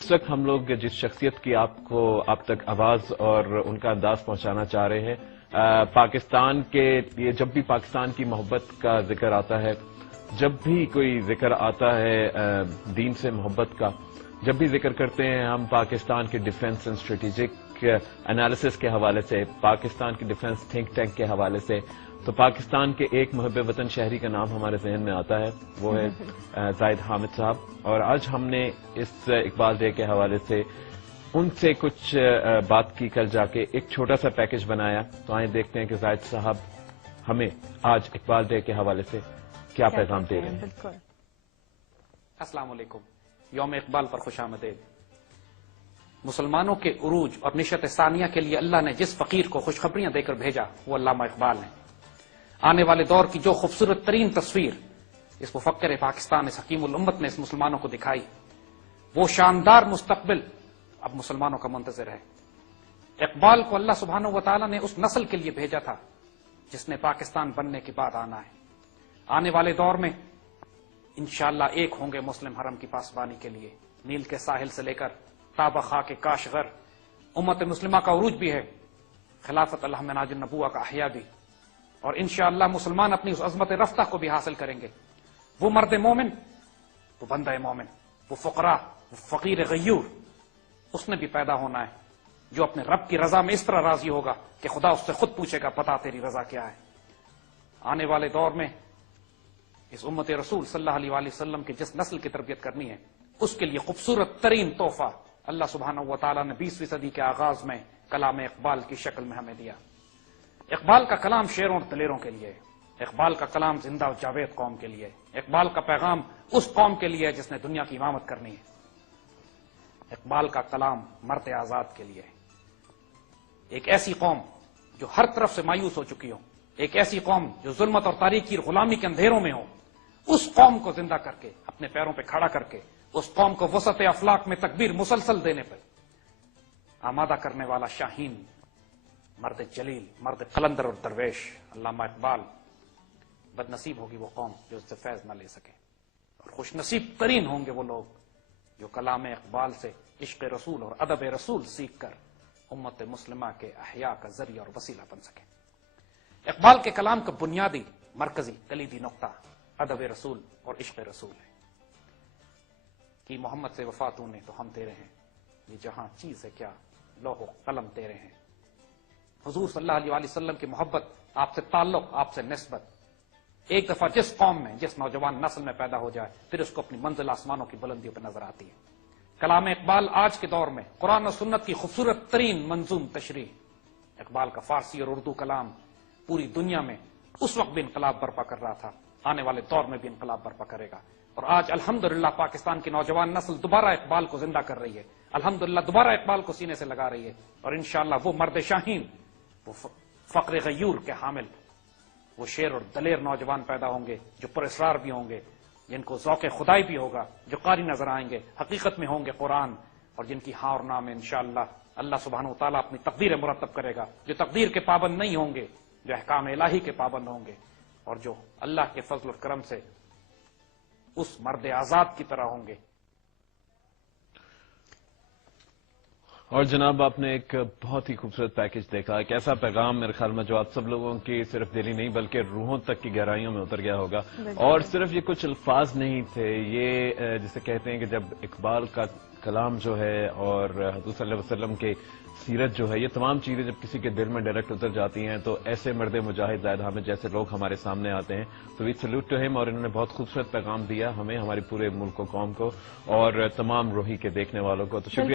اس وقت ہم لوگ جس شخصیت کی آپ تک آواز اور ان کا انداز پہنچانا چاہ رہے ہیں، پاکستان کے یہ جب بھی پاکستان کی محبت کا ذکر آتا ہے، جب بھی کوئی ذکر آتا ہے دین سے محبت کا، جب بھی ذکر کرتے ہیں ہم پاکستان کے ڈیفنس اینڈ اسٹریٹجک انالیسس کے حوالے سے، پاکستان کے ڈیفنس تھنک ٹینک کے حوالے سے، تو پاکستان کے ایک محب وطن شہری کا نام ہمارے ذہن میں آتا ہے، وہ ہے زاہد حامد صاحب۔ اور آج ہم نے اس اقبال ڈے کے حوالے سے ان سے کچھ بات کی، کل جا کے ایک چھوٹا سا پیکج بنایا، تو آئیں دیکھتے ہیں کہ زاہد صاحب ہمیں آج اقبال ڈے کے حوالے سے کیا پیغام دے رہے ہیں۔ السلام علیکم، یوم اقبال پر خوش آمدید۔ مسلمانوں کے عروج اور نشت ثانیہ کے لیے اللہ نے جس فقیر کو خوشخبریاں دے کر بھیجا وہ علامہ اقبال ہیں۔ آنے والے دور کی جو خوبصورت ترین تصویر اس مفکر پاکستان، اس حکیم الامت نے اس مسلمانوں کو دکھائی، وہ شاندار مستقبل اب مسلمانوں کا منتظر ہے۔ اقبال کو اللہ سبحانہ و تعالیٰ نے اس نسل کے لیے بھیجا تھا جس نے پاکستان بننے کے بعد آنا ہے۔ آنے والے دور میں انشاءاللہ ایک ہوں گے مسلم حرم کی پاسبانی کے لیے، نیل کے ساحل سے لے کر تابہ خاک کاشغر۔ امت مسلمہ کا عروج بھی ہے، خلافت اللہ مناج النبوہ کا احیاء بھی، اور انشاءاللہ مسلمان اپنی اس عظمت رفتہ کو بھی حاصل کریں گے۔ وہ مرد مومن، وہ بندہ مومن، وہ فقراء، وہ فقیر غیور، اس نے بھی پیدا ہونا ہے جو اپنے رب کی رضا میں اس طرح راضی ہوگا کہ خدا اس سے خود پوچھے گا بتا تیری رضا کیا ہے۔ آنے والے دور میں اس امت رسول صلی اللہ علیہ وآلہ وسلم کی جس نسل کی تربیت کرنی ہے، اس کے لیے خوبصورت ترین تحفہ اللہ سبحانہ و تعالیٰ نے 20ویں صدی کے آغاز میں کلام اقبال کی شکل میں ہمیں دیا۔ اقبال کا کلام شیروں اور دلیروں کے لیے، اقبال کا کلام زندہ و جاوید قوم کے لیے، اقبال کا پیغام اس قوم کے لیے جس نے دنیا کی امامت کرنی ہے۔ اقبال کا کلام مرد آزاد کے لیے، ایک ایسی قوم جو ہر طرف سے مایوس ہو چکی ہو، ایک ایسی قوم جو ظلمت اور تاریکی اور غلامی کے اندھیروں میں ہو، اس قوم کو زندہ کر کے، اپنے پیروں پہ کھڑا کر کے، اس قوم کو وسط افلاک میں تکبیر مسلسل دینے پر آمادہ کرنے والا شاہین، مرد جلیل، مرد قلندر اور درویش علامہ اقبال۔ بد نصیب ہوگی وہ قوم جو اس سے فیض نہ لے سکے، اور خوش نصیب ترین ہوں گے وہ لوگ جو کلام اقبال سے عشق رسول اور ادب رسول سیکھ کر امت مسلمہ کے احیاء کا ذریعہ اور وسیلہ بن سکے۔ اقبال کے کلام کا بنیادی، مرکزی، کلیدی نقطہ ادب رسول اور عشق رسول ہے کہ محمد سے وفا تو نے تو ہم تیرے ہیں، یہ جہاں چیز ہے کیا لوح و قلم تیرے ہیں۔ حضور صلی اللہ علیہ وآلہ وسلم کی محبت، آپ سے تعلق، آپ سے نسبت ایک دفعہ جس قوم میں، جس نوجوان نسل میں پیدا ہو جائے، پھر اس کو اپنی منزل آسمانوں کی بلندیوں پہ نظر آتی ہے۔ کلام اقبال آج کے دور میں قرآن و سنت کی خوبصورت ترین منظوم تشریح، اقبال کا فارسی اور اردو کلام پوری دنیا میں اس وقت بھی انقلاب برپا کر رہا تھا، آنے والے دور میں بھی انقلاب برپا کرے گا۔ اور آج الحمدللہ پاکستان کی نوجوان نسل دوبارہ اقبال کو زندہ کر رہی ہے، الحمدللہ دوبارہ اقبال کو سینے سے لگا رہی ہے، اور انشاءاللہ وہ مرد شاہین، وہ فقر غیور کے حامل، وہ شیر اور دلیر نوجوان پیدا ہوں گے جو پراسرار بھی ہوں گے، جن کو ذوق خدائی بھی ہوگا، جو قاری نظر آئیں گے، حقیقت میں ہوں گے قرآن، اور جن کی ہاں اور نہ میں انشاءاللہ اللہ سبحانہ و تعالیٰ اپنی تقدیر مرتب کرے گا، جو تقدیر کے پابند نہیں ہوں گے، جو احکام الہی کے پابند ہوں گے، اور جو اللہ کے فضل و کرم سے اس مرد آزاد کی طرح ہوں گے۔ اور جناب آپ نے ایک بہت ہی خوبصورت پیکج دیکھا، ایک ایسا پیغام میرے خیال میں جو آپ سب لوگوں کی صرف دلی نہیں بلکہ روحوں تک کی گہرائیوں میں اتر گیا ہوگا۔ اور صرف یہ کچھ الفاظ نہیں تھے، یہ جسے کہتے ہیں کہ جب اقبال کا کلام جو ہے اور حضور صلی اللہ علیہ وسلم کے سیرت جو ہے، یہ تمام چیزیں جب کسی کے دل میں ڈائریکٹ اتر جاتی ہیں تو ایسے مرد مجاہد زاہد حامد جیسے لوگ ہمارے سامنے آتے ہیں، تو وی سلیوٹ ٹو ہم، اور انہوں نے بہت خوبصورت پیغام دیا ہمیں، ہماری پورے ملک و قوم کو اور تمام روحی کے دیکھنے والوں کو۔ تو شکریہ۔